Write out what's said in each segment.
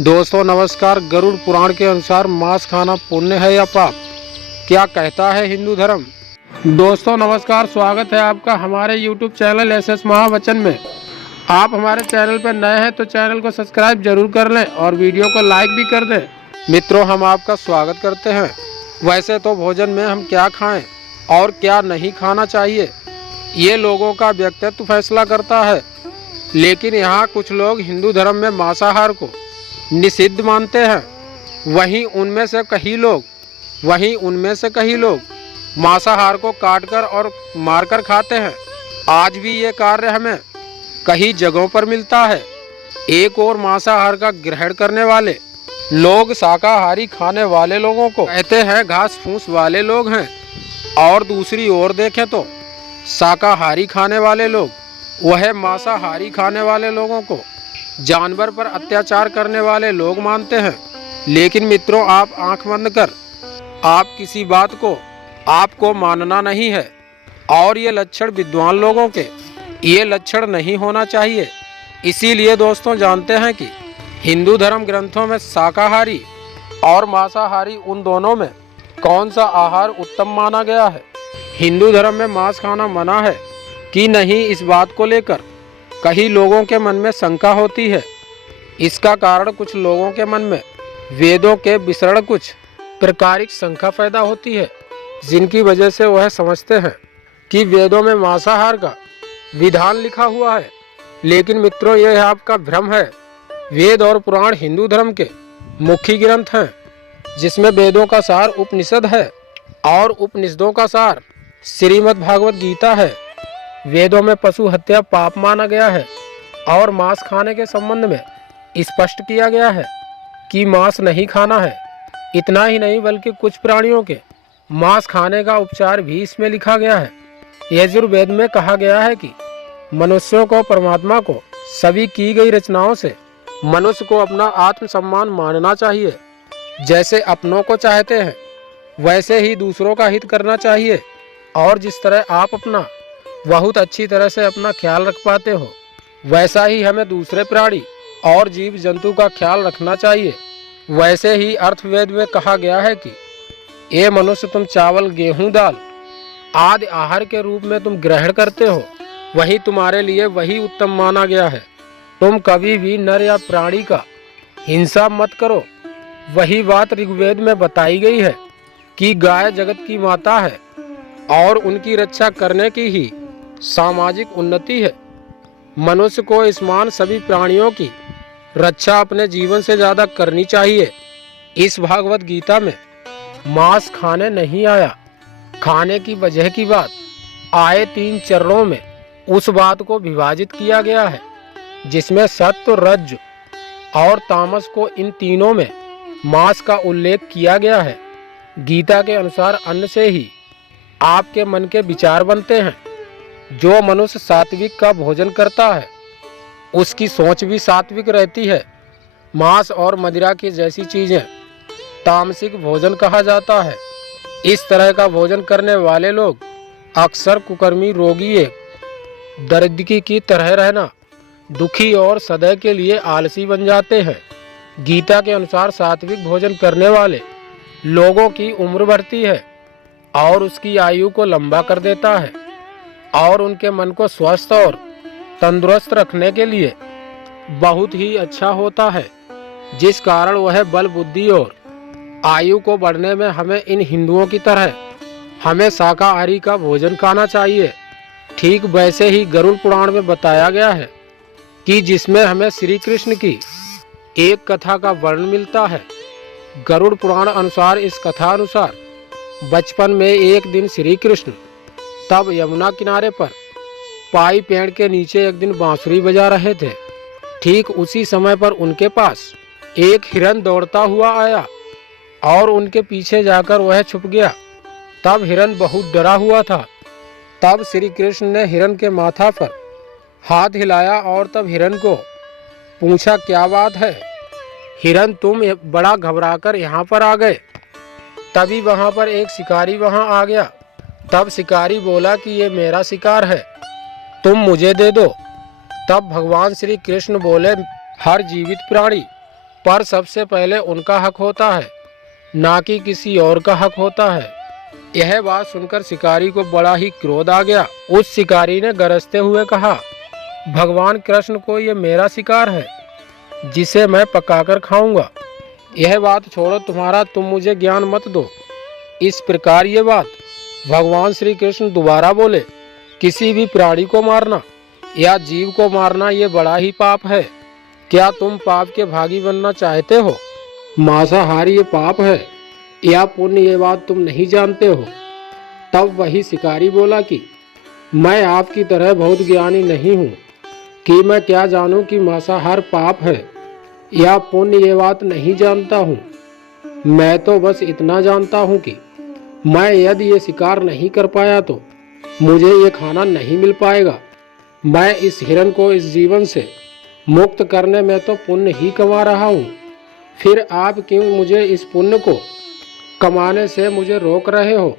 दोस्तों नमस्कार। गरुड़ पुराण के अनुसार मांस खाना पुण्य है या पाप, क्या कहता है हिंदू धर्म। दोस्तों नमस्कार, स्वागत है आपका हमारे YouTube चैनल SS महावचन में। आप हमारे चैनल पर नए हैं तो चैनल को सब्सक्राइब जरूर कर लें और वीडियो को लाइक भी कर दें। मित्रों, हम आपका स्वागत करते हैं। वैसे तो भोजन में हम क्या खाएं और क्या नहीं खाना चाहिए, ये लोगों का व्यक्तित्व फैसला करता है। लेकिन यहाँ कुछ लोग हिंदू धर्म में मांसाहार को निषिद्ध मानते हैं। वहीं उनमें से कई लोग मांसाहार को काटकर और मारकर खाते हैं। आज भी ये कार्य हमें कई जगहों पर मिलता है। एक और मांसाहार का ग्रहण करने वाले लोग शाकाहारी खाने वाले लोगों को कहते हैं घास फूस वाले लोग हैं, और दूसरी ओर देखें तो शाकाहारी खाने वाले लोग वह मांसाहारी खाने वाले लोगों को जानवर पर अत्याचार करने वाले लोग मानते हैं। लेकिन मित्रों, आप आंख बंद कर आप किसी बात को आपको मानना नहीं है, और ये लक्षण विद्वान लोगों के ये लक्षण नहीं होना चाहिए। इसीलिए दोस्तों जानते हैं कि हिंदू धर्म ग्रंथों में शाकाहारी और मांसाहारी उन दोनों में कौन सा आहार उत्तम माना गया है। हिंदू धर्म में मांस खाना मना है कि नहीं, इस बात को लेकर कई लोगों के मन में शंका होती है। इसका कारण कुछ लोगों के मन में वेदों के विषण कुछ प्रकारिक शंका पैदा होती है, जिनकी वजह से वह समझते हैं कि वेदों में मांसाहार का विधान लिखा हुआ है। लेकिन मित्रों, यह आपका भ्रम है। वेद और पुराण हिंदू धर्म के मुख्य ग्रंथ हैं, जिसमें वेदों का सार उपनिषद है और उपनिषदों का सार श्रीमद् भागवत गीता है। वेदों में पशु हत्या पाप माना गया है और मांस खाने के संबंध में स्पष्ट किया गया है कि मांस नहीं खाना है। इतना ही नहीं, बल्कि कुछ प्राणियों के मांस खाने का उपचार भी इसमें लिखा गया है। यजुर्वेद में कहा गया है कि मनुष्यों को परमात्मा को सभी की गई रचनाओं से मनुष्य को अपना आत्मसम्मान मानना चाहिए। जैसे अपनों को चाहते हैं वैसे ही दूसरों का हित करना चाहिए, और जिस तरह आप अपना बहुत अच्छी तरह से अपना ख्याल रख पाते हो, वैसा ही हमें दूसरे प्राणी और जीव जंतु का ख्याल रखना चाहिए। वैसे ही अर्थवेद में कहा गया है कि ये मनुष्य, तुम चावल गेहूं दाल आदि आहार के रूप में तुम ग्रहण करते हो, वही तुम्हारे लिए वही उत्तम माना गया है। तुम कभी भी नर या प्राणी का हिंसा मत करो। वही बात ऋग्वेद में बताई गई है कि गाय जगत की माता है और उनकी रक्षा करने की ही सामाजिक उन्नति है। मनुष्य को समान सभी प्राणियों की रक्षा अपने जीवन से ज्यादा करनी चाहिए। इस भागवत गीता में मांस खाने नहीं आया, खाने की वजह की बात आए 3 चरणों में उस बात को विभाजित किया गया है, जिसमें सत्व, रज और तामस को इन तीनों में मांस का उल्लेख किया गया है। गीता के अनुसार अन्न से ही आपके मन के विचार बनते हैं। जो मनुष्य सात्विक का भोजन करता है उसकी सोच भी सात्विक रहती है। मांस और मदिरा की जैसी चीजें तामसिक भोजन कहा जाता है। इस तरह का भोजन करने वाले लोग अक्सर कुकर्मी, रोगी, दरिद्री की तरह रहना, दुखी और सदैव के लिए आलसी बन जाते हैं। गीता के अनुसार सात्विक भोजन करने वाले लोगों की उम्र बढ़ती है और उसकी आयु को लंबा कर देता है, और उनके मन को स्वस्थ और तंदुरुस्त रखने के लिए बहुत ही अच्छा होता है, जिस कारण वह बल, बुद्धि और आयु को बढ़ने में हमें इन हिंदुओं की तरह हमें शाकाहारी का भोजन खाना चाहिए। ठीक वैसे ही गरुड़ पुराण में बताया गया है कि जिसमें हमें श्री कृष्ण की एक कथा का वर्णन मिलता है। गरुड़ पुराण अनुसार इस कथा अनुसार बचपन में एक दिन श्री कृष्ण तब यमुना किनारे पर पाई पेड़ के नीचे एक दिन बांसुरी बजा रहे थे। ठीक उसी समय पर उनके पास एक हिरन दौड़ता हुआ आया और उनके पीछे जाकर वह छुप गया। तब हिरन बहुत डरा हुआ था। तब श्री कृष्ण ने हिरन के माथा पर हाथ हिलाया और तब हिरन को पूछा, क्या बात है हिरन, तुम बड़ा घबराकर यहाँ पर आ गए। तभी वहाँ पर एक शिकारी वहाँ आ गया। तब शिकारी बोला कि ये मेरा शिकार है, तुम मुझे दे दो। तब भगवान श्री कृष्ण बोले, हर जीवित प्राणी पर सबसे पहले उनका हक होता है, ना कि किसी और का हक होता है। यह बात सुनकर शिकारी को बड़ा ही क्रोध आ गया। उस शिकारी ने गरजते हुए कहा, भगवान कृष्ण को ये मेरा शिकार है जिसे मैं पकाकर खाऊंगा। यह बात छोड़ो तुम्हारा, तुम मुझे ज्ञान मत दो। इस प्रकार ये बात भगवान श्री कृष्ण दोबारा बोले, किसी भी प्राणी को मारना या जीव को मारना ये बड़ा ही पाप है। क्या तुम पाप के भागी बनना चाहते हो? मांसाहारी ये पाप है या पुण्य, ये बात तुम नहीं जानते हो। तब वही शिकारी बोला कि मैं आपकी तरह बहुत ज्ञानी नहीं हूँ कि मैं क्या जानूं कि मांसाहार पाप है या पुण्य, ये बात नहीं जानता हूँ। मैं तो बस इतना जानता हूँ कि मैं यदि ये शिकार नहीं कर पाया तो मुझे ये खाना नहीं मिल पाएगा। मैं इस हिरण को इस जीवन से मुक्त करने में तो पुण्य ही कमा रहा हूँ। फिर आप क्यों मुझे इस पुण्य को कमाने से मुझे रोक रहे हो?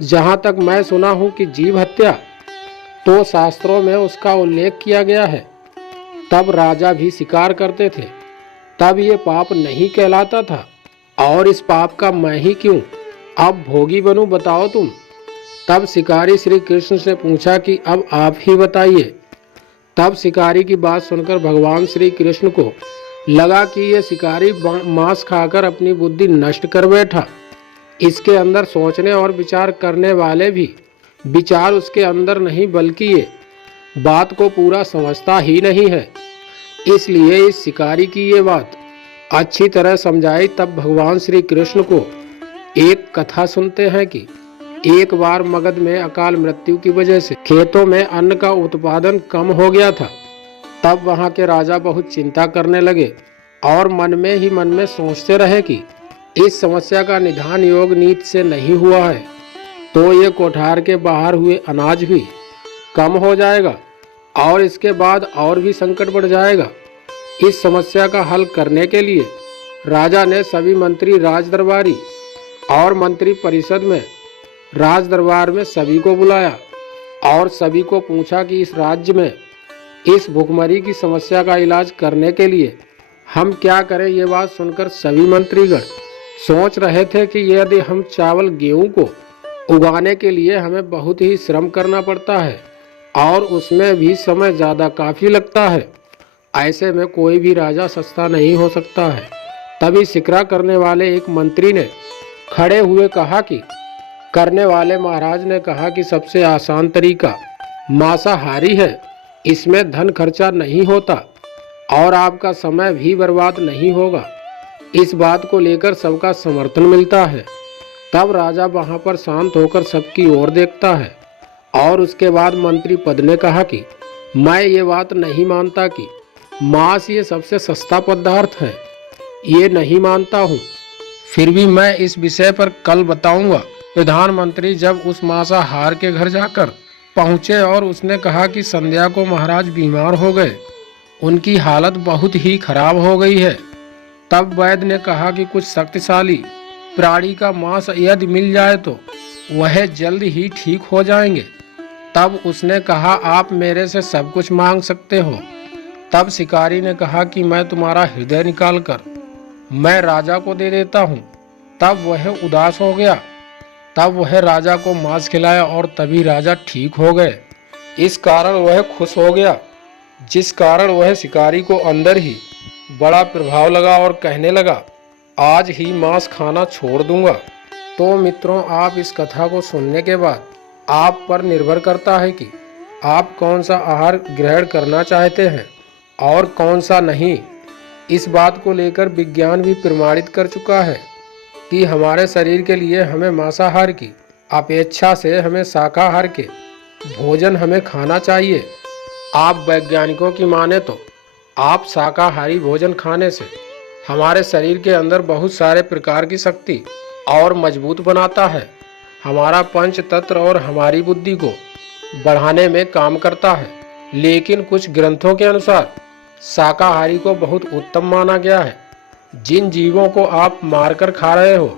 जहाँ तक मैं सुना हूँ कि जीव हत्या तो शास्त्रों में उसका उल्लेख किया गया है। तब राजा भी शिकार करते थे, तब ये पाप नहीं कहलाता था। और इस पाप का मैं ही क्यों अब भोगी बनूं, बताओ तुम। तब शिकारी श्री कृष्ण से पूछा कि अब आप ही बताइए। तब शिकारी की बात सुनकर भगवान श्री कृष्ण को लगा कि ये शिकारी मांस खाकर अपनी बुद्धि नष्ट कर बैठा। इसके अंदर सोचने और विचार करने वाले भी विचार उसके अंदर नहीं, बल्कि ये बात को पूरा समझता ही नहीं है। इसलिए इस शिकारी की ये बात अच्छी तरह समझाई। तब भगवान श्री कृष्ण को एक कथा सुनते हैं कि एक बार मगध में अकाल मृत्यु की वजह से खेतों में अन्न का उत्पादन कम हो गया था। तब वहां के राजा बहुत चिंता करने लगे और मन में सोचते रहे कि इस समस्या का निदान योग नीति से नहीं हुआ है तो ये कोठार के बाहर हुए अनाज भी कम हो जाएगा और इसके बाद और भी संकट बढ़ जाएगा। इस समस्या का हल करने के लिए राजा ने सभी मंत्री राज दरबारी और मंत्री परिषद में राज दरबार में सभी को बुलाया और सभी को पूछा कि इस राज्य में इस भुखमरी की समस्या का इलाज करने के लिए हम क्या करें। ये बात सुनकर सभी मंत्रीगण सोच रहे थे कि यदि हम चावल गेहूं को उगाने के लिए हमें बहुत ही श्रम करना पड़ता है और उसमें भी समय ज़्यादा काफ़ी लगता है। ऐसे में कोई भी राजा सस्ता नहीं हो सकता है। तभी शिकरा करने वाले एक मंत्री ने खड़े हुए कहा कि करने वाले महाराज ने कहा कि सबसे आसान तरीका मांसाहारी है, इसमें धन खर्चा नहीं होता और आपका समय भी बर्बाद नहीं होगा। इस बात को लेकर सबका समर्थन मिलता है। तब राजा वहां पर शांत होकर सबकी ओर देखता है और उसके बाद मंत्री पद ने कहा कि मैं ये बात नहीं मानता कि मांस ये सबसे सस्ता पदार्थ है, ये नहीं मानता हूँ। फिर भी मैं इस विषय पर कल बताऊंगा। प्रधानमंत्री जब उस मांसाहार के घर जाकर पहुंचे और उसने कहा कि संध्या को महाराज बीमार हो गए, उनकी हालत बहुत ही खराब हो गई है। तब वैद्य ने कहा कि कुछ शक्तिशाली प्राणी का मांस यदि मिल जाए तो वह जल्द ही ठीक हो जाएंगे। तब उसने कहा आप मेरे से सब कुछ मांग सकते हो। तब शिकारी ने कहा कि मैं तुम्हारा हृदय निकालकर मैं राजा को दे देता हूँ। तब वह उदास हो गया। तब वह राजा को मांस खिलाया और तभी राजा ठीक हो गए। इस कारण वह खुश हो गया, जिस कारण वह शिकारी को अंदर ही बड़ा प्रभाव लगा और कहने लगा आज ही मांस खाना छोड़ दूंगा। तो मित्रों, आप इस कथा को सुनने के बाद आप पर निर्भर करता है कि आप कौन सा आहार ग्रहण करना चाहते हैं और कौन सा नहीं। इस बात को लेकर विज्ञान भी प्रमाणित कर चुका है कि हमारे शरीर के लिए हमें मांसाहार की अपेक्षा से हमें शाकाहार के भोजन हमें खाना चाहिए। आप वैज्ञानिकों की माने तो आप शाकाहारी भोजन खाने से हमारे शरीर के अंदर बहुत सारे प्रकार की शक्ति और मजबूत बनाता है, हमारा पंच तत्व और हमारी बुद्धि को बढ़ाने में काम करता है। लेकिन कुछ ग्रंथों के अनुसार शाकाहारी को बहुत उत्तम माना गया है। जिन जीवों को आप मारकर खा रहे हो,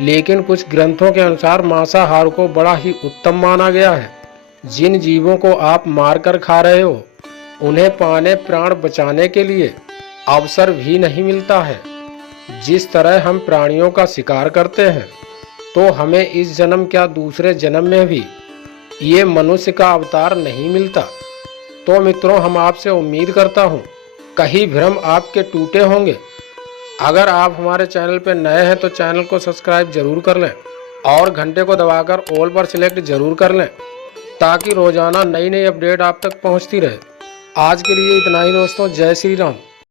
लेकिन कुछ ग्रंथों के अनुसार मांसाहार को बड़ा ही उत्तम माना गया है। जिन जीवों को आप मारकर खा रहे हो उन्हें पाने प्राण बचाने के लिए अवसर भी नहीं मिलता है। जिस तरह हम प्राणियों का शिकार करते हैं, तो हमें इस जन्म क्या दूसरे जन्म में भी ये मनुष्य का अवतार नहीं मिलता। तो मित्रों, हम आपसे उम्मीद करता हूँ कहीं भ्रम आपके टूटे होंगे। अगर आप हमारे चैनल पर नए हैं तो चैनल को सब्सक्राइब जरूर कर लें और घंटे को दबाकर ऑल पर सिलेक्ट जरूर कर लें, ताकि रोजाना नई नई अपडेट आप तक पहुंचती रहे। आज के लिए इतना ही दोस्तों। जय श्री राम।